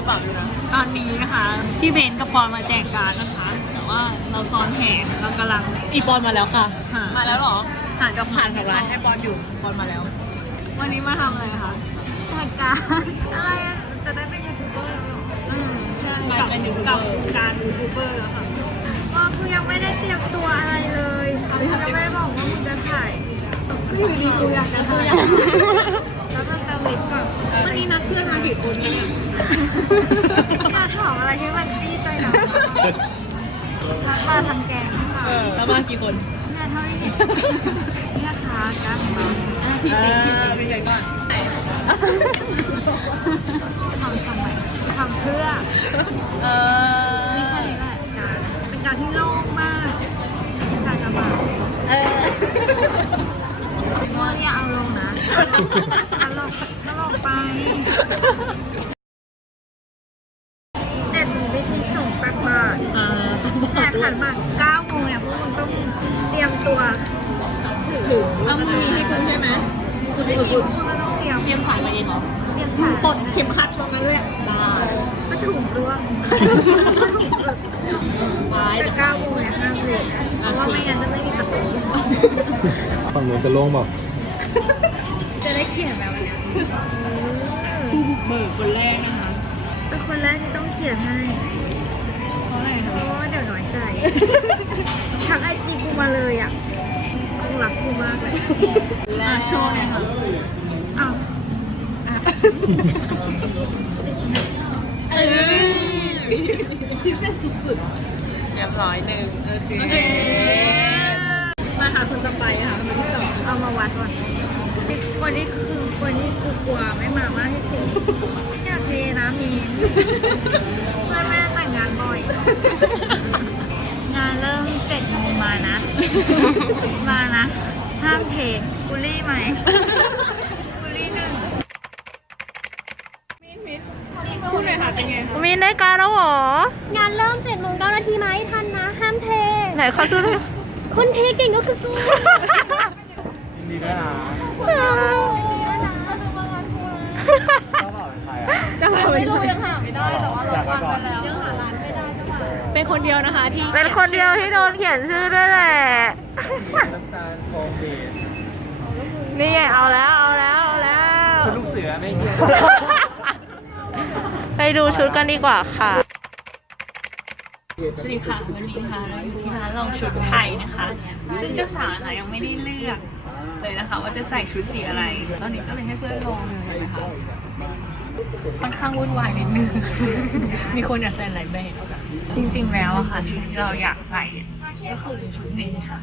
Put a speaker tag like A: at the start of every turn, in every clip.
A: ฝากด้วยนะ
B: ตอนนี้นะคะพี่เบนกับปอนมาแจกการ์ดนะคะแต่ว่าเราซ้อนแผนเรากำลัง
A: อีบอลมาแล้วค่ะ
B: มาแล้วเหรอหากับ
A: ผ่านกับร้านให้บอลอยู่บอลมาแล้ว
B: วันนี้มาทำอะไรคะแจกการ์ดอะไรอะจะได้เป็นยูทูบเบอร์แล้วเหรอใช่กับการยูทูบเบอร์แล้วค่ะก็คือยังไม่ได้เตรียมตัวอะไรเลยยังไม่ได้บอกว่ามึงจะถ่ายก็อยู่ดีกูอยากจะถ่ายแล้วก็เติมลิฟต์ก่อนวันนี้นัดเพื่อนมากี่คนเนี่ยมาถามอะไรที่มันดีใจนะนัดมาทำแกงค่ะ
A: แล้วมากี่คน
B: เนี่ยเท่านี้นี่นะคะการของเราผิดเอง
A: ไปเฉยก่อน
B: ทำไมทำเพื่อไม่ใช่แหละการเป็นการที่โล่งมากการจะมาว่าอย่าเอาลงนะตลกไป7วิธีส่งตักบาตรแต่ขันหมาก9 โมงเนี่ยพวกมึงต้องเตรียมตัวถึงเอามึงมีให้คุณใช่ไหมคุณพวกมึงก็ต้องเตรียมสายมาเองเหรอเตรียมสายปลดเข็มขัดตรงนั้นเลยได้ก็ถุงร่วงแต่9 โมงเนี่ยห้ามเลยเพราะว่าไม่งั้นจะไม่มีประตู
C: ฝั่งนู้นจะโล่งบอก
B: จะได้เขียนแบบวันนี้ผู้บุกเบิกคนแรกนะคะเป็นคนแรกที่ต้องเขียนให้เพราะอะไรคะเพราะว่าเดี๋ยวน้อยใจทักไอจีกูมาเลยอ่ะคงรักกูมากเลยมาโชว์เลยค่ะอ้าว
A: พิเศษสุดๆเรียบร้อยหนึ่งโอเค
B: มาหาคนต่อไปค่ะคนที่ 2เอามาวัดก่อนคนนี้คือคนที่กูกลัวไม่มามากที่สุดอยากเทนะมีนเพื่อนแม่แต่งงานบ่อยงานเริ่ม7 โมงมานะห้ามเทบุลลี่ไหมบุลลี่1พูดเลยค่ะเป็นไงมีได้การแล้วหรองานเริ่ม7 โมง 9 นาทีไหมทันนะห้ามเทไหนขอสู้ด้วยคนเทเก่งก็คือกู
C: ดีด้วยนะ
B: จะไม่รู้ยังหาไม่ได้แต่ว่าเราฟังไปแล้วยังหาร้านไม่ได้เป็นคนเดียวนะคะที่เป็นคนเดียวที่โดนเขียนชื่อด้วยแหละนี่ไงเอาแล้ว
C: ชุดลูกเสือไม่เกี่ยว
B: ไปดูชุดกันดีกว่าค่ะสวัสดีค่ะวันนี้นะคะเราอยู่ที่ร้านลองชุดไทยนะคะซึ่งเจ้าสาวยังไม่ได้เลือกเลยนะคะว่าจะใส่ชุดสีอะไรตอนนี้ก็เลยให้เพื่อนลองเลยนะคะค่อนข้างวุ่นวายนิดนึงมีคนอยากใส่หลายแบบจริงๆแล้วอะค่ะชุดที่เราอยากใส่ก็คือชุดนี้ค่ะ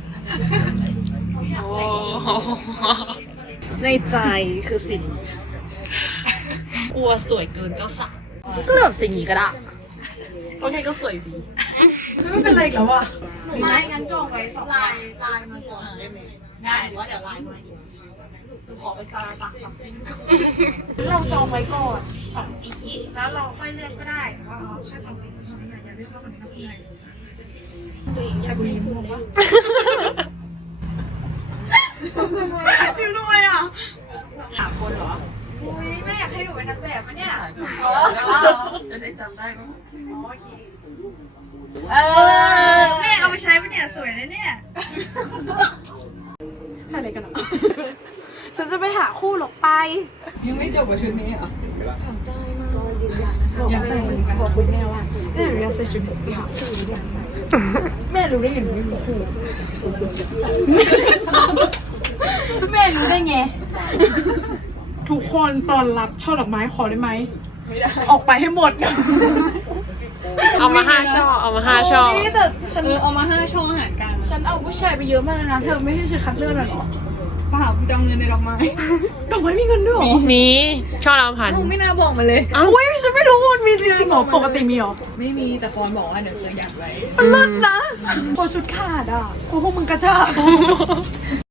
B: ในใจคือสิ่งกลัวสวยเกินเจ้าสาวก็แบบสิ่งนี้ก็ได้โอเคก็สวยดี
A: ไม่เป็นไรอีกแล้วอ่ะ
B: ไม่งั้นจองไว้2 ลายมาก่อนได้ไหมได้หรือว่าเดี๋ยวไลน์มาขอไปซาลาตักก่อน
A: เราจองไว้ก่อน2 สีแล้วเราค่อยเลือกก็ได้แต่ว่าแค่2 สีเท่านั้นอย่าเลือกว่ามันไม่ได้แต่กูยิ้มมองว่ายิ้มทำไมอ่ะ
B: 3 คนเหรอ
A: อุ้ยแม่อยากให้หนูเป็นนักแบบมะเนี่ย
B: จะได้จำได้ไหม
A: โอเคแม่เอาไปใช้ปะเนี่ยสวยนะเนี่ยอะไรกันอ่ะฉันจะไปหาคู่หรอกไป
B: ยังไม่จบกับชุดนี้เหรอ
A: ทำได้มากอยากใส่บอกคุณแม่ว่าแม่หนูอยากใส่ชุดผมไปหาคู่ด้วยแม่รู้ได้เห็นไม่มีคู่แม่รู้ได้ไงทุกคนตอนรับช่อดอกไม้ขอได้ไหมไม่ได้ออกไปให้หมด
B: เอามา5 ช่อนี่แต่ฉันเอามา5 ช่อหารกัน
A: ฉันเอาผู้ชายไปเยอะมากเลยนะเธอไม่ให้ฉันคัดเลือกหรอ
B: เปล่าจะเอาเงินในดอกไม้
A: ดอกไม้มีเงินด้วยหรอ
B: มีช่อละ1,000ไม่น่าบอกมาเลย
A: อุ้ยฉันไม่รู้มันมีจริงๆหรอปกติมีหรอ
B: ไม่มีแต่ปอนบอกว่าเดี๋ยวจะอยากไว้
A: มันเลิศนะพอชุดขาดอ่ะพวกมึงกระชาก